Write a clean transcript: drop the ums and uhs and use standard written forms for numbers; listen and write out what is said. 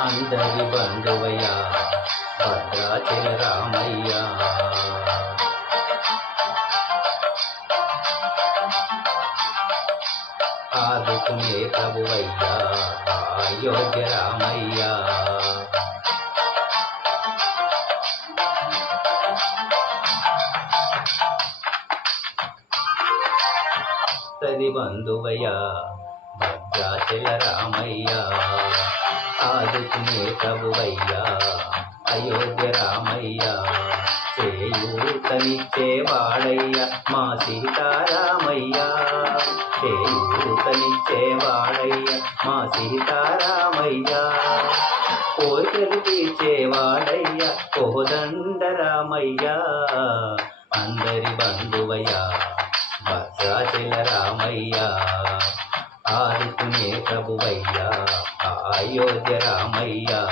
అందరి బంధువయ్యా భద్రాచల రామయ్య. ఆదుకునే ప్రభువయ్యా అయోధ్య రామయ్య. అందరి బంధువయ్యా భద్రాచల రామయ్య. ఆదుకునే ప్రభువయ్యా అయోధ్య రామయ్య. చేయూతనిచ్చేవాడయ్య మా సీతారామయ్య. చేయూతనిచ్చేవాడయ్య మా సీతారామయ్య. కోరికలు తీర్చేవాడయ్య కోదండ రామయ్య. అందరి బంధువయ్య భద్రాచల రామయ్య. ఆదుకునే ప్రభువయ్యా అయోధ్య రామయ్య.